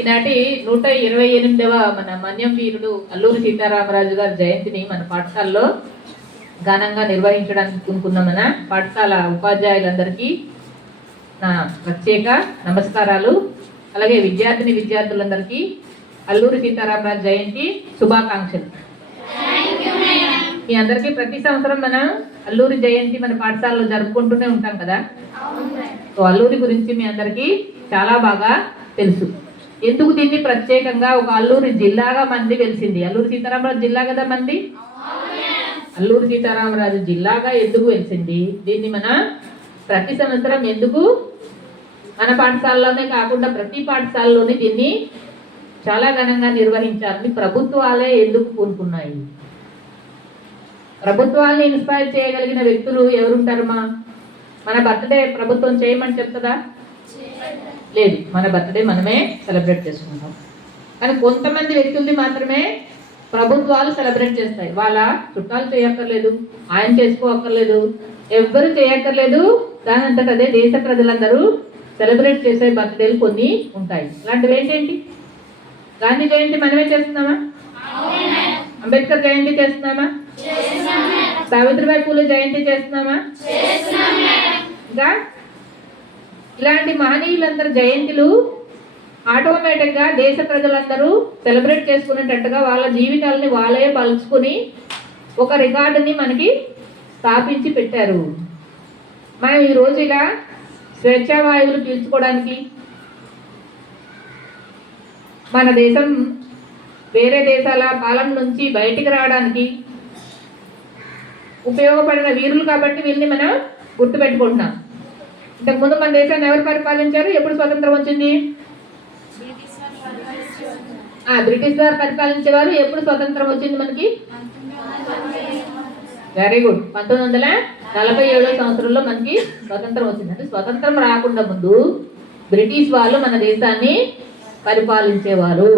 ఈనాటి 128వ మన మన్యం వీరుడు అల్లూరి సీతారామరాజు గారి జయంతిని మన పాఠశాలలో ఘనంగా నిర్వహించడానికి పూనుకున్న మన పాఠశాల ఉపాధ్యాయులందరికీ నా ప్రత్యేక నమస్కారాలు. అలాగే విద్యార్థులందరికీ అల్లూరి సీతారామరాజు జయంతి శుభాకాంక్షలు. మీ అందరికీ ప్రతి సంవత్సరం మన అల్లూరి జయంతి మన పాఠశాలలో జరుపుకుంటూనే ఉంటాం కదా. సో అల్లూరి గురించి మీ అందరికీ చాలా బాగా తెలుసు. ఎందుకు దీన్ని ప్రత్యేకంగా ఒక అల్లూరి జిల్లాగా మంది వెలిసింది? అల్లూరి సీతారామరాజు జిల్లా కదా మంది. అల్లూరి సీతారామరాజు జిల్లాగా ఎందుకు వెలిసింది? దీన్ని మన ప్రతి సంవత్సరం ఎందుకు మన పాఠశాలలోనే కాకుండా ప్రతి పాఠశాలలోనే దీన్ని చాలా ఘనంగా నిర్వహించాలని ప్రభుత్వాలే ఎందుకు పూనుకున్నాయి? ప్రభుత్వాన్ని ఇన్స్పైర్ చేయగలిగిన వ్యక్తులు ఎవరుంటారమ్మా? మన బర్త్డే ప్రభుత్వం చేయమని చెప్తుందా? లేదు, మన బర్త్డే మనమే సెలబ్రేట్ చేసుకుంటాం. కానీ కొంతమంది వ్యక్తుల్ని మాత్రమే ప్రభుత్వాలు సెలబ్రేట్ చేస్తాయి. వాళ్ళ చుట్టాలు చేయక్కర్లేదు, ఆయన చేసుకోక్కర్లేదు, ఎవ్వరు చేయక్కర్లేదు. దాని అంతటా అదే దేశ ప్రజలందరూ సెలబ్రేట్ చేసే బర్త్డేలు కొన్ని ఉంటాయి. అలాంటివి ఏంటేంటి? గాంధీ జయంతి మనమే చేస్తున్నామా? అంబేద్కర్ జయంతి చేస్తున్నామా? సావిత్రిబాయి పూలే జయంతి చేస్తున్నామా? ఇంకా ఇలాంటి మహనీయులందరూ జయంతులు ఆటోమేటిక్గా దేశ ప్రజలందరూ సెలబ్రేట్ చేసుకునేటట్టుగా వాళ్ళ జీవితాలని వాళ్ళే పలుచుకుని ఒక రికార్డుని మనకి స్థాపించి పెట్టారు. మనం ఈరోజు ఇలా స్వేచ్ఛావాయువులు పీల్చుకోవడానికి, మన దేశం వేరే దేశాల పాలన నుంచి బయటికి రావడానికి ఉపయోగపడిన వీరులు కాబట్టి వీళ్ళని మనం గుర్తుపెట్టుకుంటున్నాం. ఇంతకుముందు మన దేశాన్ని ఎవరు పరిపాలించారు? ఎప్పుడు స్వతంత్రం వచ్చింది? బ్రిటిష్ వారు పరిపాలించేవారు. ఎప్పుడు స్వతంత్రం వచ్చింది మనకి? వెరీ గుడ్, 1947 సంవత్సరంలో మనకి స్వతంత్రం వచ్చింది. అంటే స్వతంత్రం రాకుండా ముందు బ్రిటిష్ వాళ్ళు మన దేశాన్ని పరిపాలించేవారు.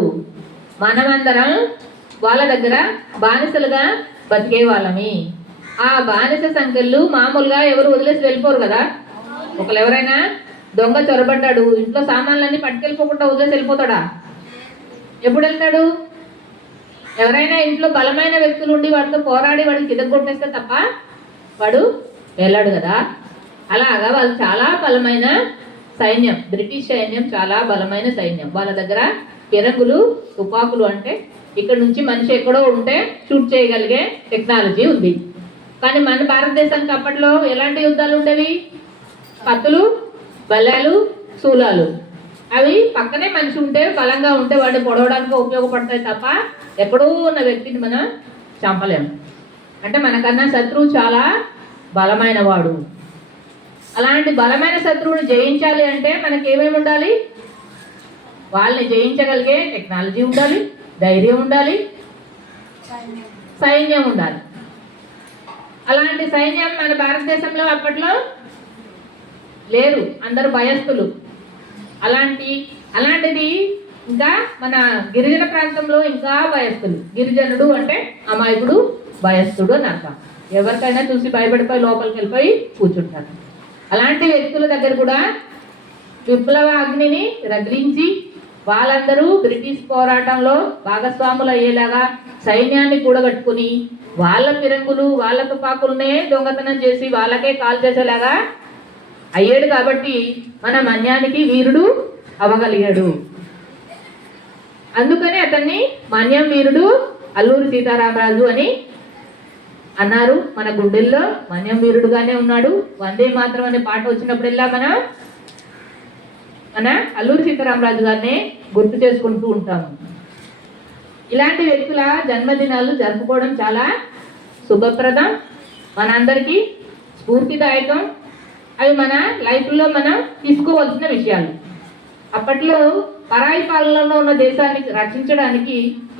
మనమందరం వాళ్ళ దగ్గర బానిసలుగా బతికే వాళ్ళమి. ఆ బానిస సంఖ్యలు మామూలుగా ఎవరు వదిలేసి వెళ్ళిపోరు కదా. ఒకళ్ళు ఎవరైనా దొంగ చొరబడ్డాడు, ఇంట్లో సామాన్లన్నీ పట్టుకెళ్ళిపోకుండా వదిలేసి వెళ్ళిపోతాడా? ఎప్పుడు వెళ్తాడు? ఎవరైనా ఇంట్లో బలమైన వ్యక్తులు ఉండి వాడితో పోరాడి వాడికి కిందకొట్టేస్తే తప్ప వాడు వెళ్ళాడు కదా. అలాగా వాళ్ళు చాలా బలమైన సైన్యం, బ్రిటిష్ సైన్యం చాలా బలమైన సైన్యం. వాళ్ళ దగ్గర పిరంగులు, తుపాకులు, అంటే ఇక్కడ నుంచి మనిషి ఎక్కడో ఉంటే షూట్ చేయగలిగే టెక్నాలజీ ఉంది. కానీ మన భారతదేశానికి అప్పట్లో ఎలాంటి యుద్ధాలు ఉండేవి? కత్తులు, బల్లాలు, శూలాలు. అవి పక్కనే మనిషి ఉంటే బలంగా ఉంటే వాడిని పొడవడానికి ఉపయోగపడతాయి తప్ప ఎక్కడో ఉన్న వ్యక్తిని మనం చంపలేము. అంటే మనకన్నా శత్రువు చాలా బలమైన వాడు. అలాంటి బలమైన శత్రువుని జయించాలి అంటే మనకి ఏమేమి ఉండాలి? వాళ్ళని జయించగలిగే టెక్నాలజీ ఉండాలి, ధైర్యం ఉండాలి, సైన్యం ఉండాలి. అలాంటి సైన్యం మన భారతదేశంలో అప్పట్లో లేరు, అందరూ భయస్థులు. అలాంటిది ఇంకా మన గిరిజన ప్రాంతంలో ఇంకా భయస్థులు. గిరిజనుడు అంటే అమాయకుడు, భయస్థుడు అని అర్థం. ఎవరికైనా చూసి భయపడిపోయి లోపలికి వెళ్ళిపోయి కూర్చుంటారు. అలాంటి వ్యక్తుల దగ్గర కూడా విప్లవ అగ్నిని రగిలించి వాళ్ళందరూ బ్రిటిష్ పోరాటంలో భాగస్వాములు అయ్యేలాగా సైన్యాన్ని కూడగట్టుకుని వాళ్ళ పిరంగులు, వాళ్ళ తుపాకులనే దొంగతనం చేసి వాళ్ళకే కాల్ చేసేలాగా అయ్యాడు. కాబట్టి మన మన్యానికి వీరుడు అవ్వగలిగాడు. అందుకని అతన్ని మన్యం వీరుడు అల్లూరి సీతారామరాజు అని అన్నారు. మన గుండెల్లో మన్యం వీరుడుగానే ఉన్నాడు. వందే మాతరం అనే పాట వచ్చినప్పుడల్లా మన అల్లూరి సీతారామరాజు గారిని గుర్తు చేసుకుంటూ ఉంటాము. ఇలాంటి వ్యక్తుల జన్మదినాలు జరుపుకోవడం చాలా శుభప్రదం, మనందరికీ స్ఫూర్తిదాయకం. అవి మన లైఫ్లో మనం తీసుకోవాల్సిన విషయాలు. అప్పట్లో పరాయి పాలనలో ఉన్న దేశాన్ని రక్షించడానికి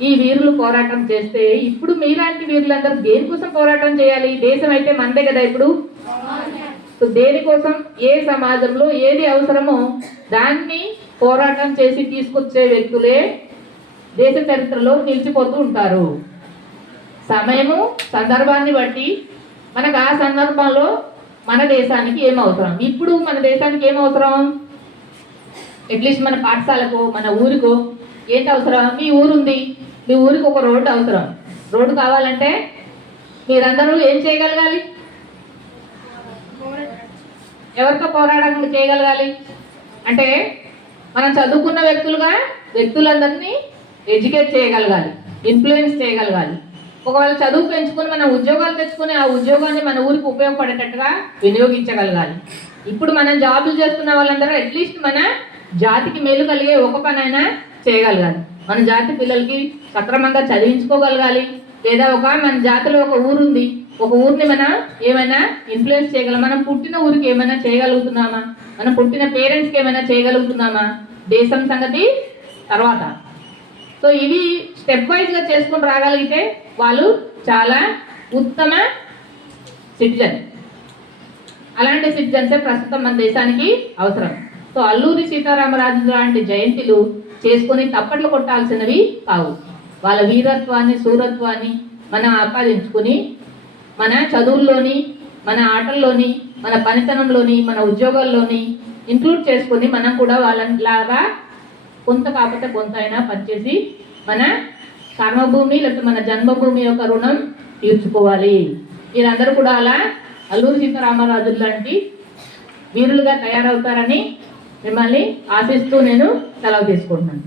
ఈ వీరులు పోరాటం చేస్తే ఇప్పుడు మీలాంటి వీరులందరూ దేనికోసం పోరాటం చేయాలి? దేశం అయితే మనదే కదా ఇప్పుడు. సో దేనికోసం, ఏ సమాజంలో ఏది అవసరమో దాన్ని పోరాటం చేసి తీసుకొచ్చే వ్యక్తులే దేశ చరిత్రలో నిలిచిపోతూ ఉంటారు. సమయము, సందర్భాన్ని బట్టి మనకు ఆ సందర్భంలో మన దేశానికి ఏం అవసరం. ఇప్పుడు మన దేశానికి ఏం అవసరం? అట్లీస్ట్ మన పాఠశాలకు మన ఊరికో ఏంటి అవసరం? మీ ఊరు ఉంది, మీ ఊరికి ఒక రోడ్డు అవసరం. రోడ్డు కావాలంటే మీరందరూ ఏం చేయగలగాలి? ఎవరితో పోరాటం చేయగలగాలి? అంటే మనం చదువుకున్న వ్యక్తులందరినీ ఎడ్యుకేట్ చేయగలగాలి, ఇన్ఫ్లుయెన్స్ చేయగలగాలి. ఒకవేళ చదువు పెంచుకొని మనం ఉద్యోగాలు తెచ్చుకొని ఆ ఉద్యోగాన్ని మన ఊరికి ఉపయోగపడేటట్టుగా వినియోగించగలగాలి. ఇప్పుడు మనం జాబులు చేస్తున్న వాళ్ళందరూ అట్లీస్ట్ మన జాతికి మేలు కలిగే ఒక పనైనా చేయగలగాలి. మన జాతి పిల్లలకి సక్రమంగా చదివించుకోగలగాలి. లేదా మన జాతిలో ఒక ఊరు ఉంది, ఒక ఊరిని మనం ఏమైనా ఇన్ఫ్లుయెన్స్ చేయగలం. మనం పుట్టిన ఊరికి ఏమైనా చేయగలుగుతున్నామా? మనం పుట్టిన పేరెంట్స్కి ఏమైనా చేయగలుగుతున్నామా? దేశం సంగతి తర్వాత. సో ఇవి స్టెప్ వైజ్గా చేసుకొని రాగలిగితే వాళ్ళు చాలా ఉత్తమ సిటిజన్. అలాంటి సిటిజన్సే ప్రస్తుతం మన దేశానికి అవసరం. సో అల్లూరి సీతారామరాజు లాంటి జయంతిలు చేసుకొని తప్పట్లు కొట్టాల్సినవి కావు. వాళ్ళ వీరత్వాన్ని, శూరత్వాన్ని మనం ఆపాదించుకొని మన చదువుల్లోని, మన ఆటల్లోని, మన పనితనంలోని, మన ఉద్యోగాల్లోని ఇంక్లూడ్ చేసుకొని మనం కూడా వాళ్ళలాగా కొంత కాకపోతే కొంత అయినా పనిచేసి మన కర్మభూమి లేకపోతే మన జన్మభూమి యొక్క రుణం తీర్చుకోవాలి. మీరందరూ కూడా అలా అల్లూరి సీతారామరాజు లాంటి వీరులుగా తయారవుతారని మిమ్మల్ని ఆశిస్తూ నేను సెలవు తీసుకుంటున్నాను.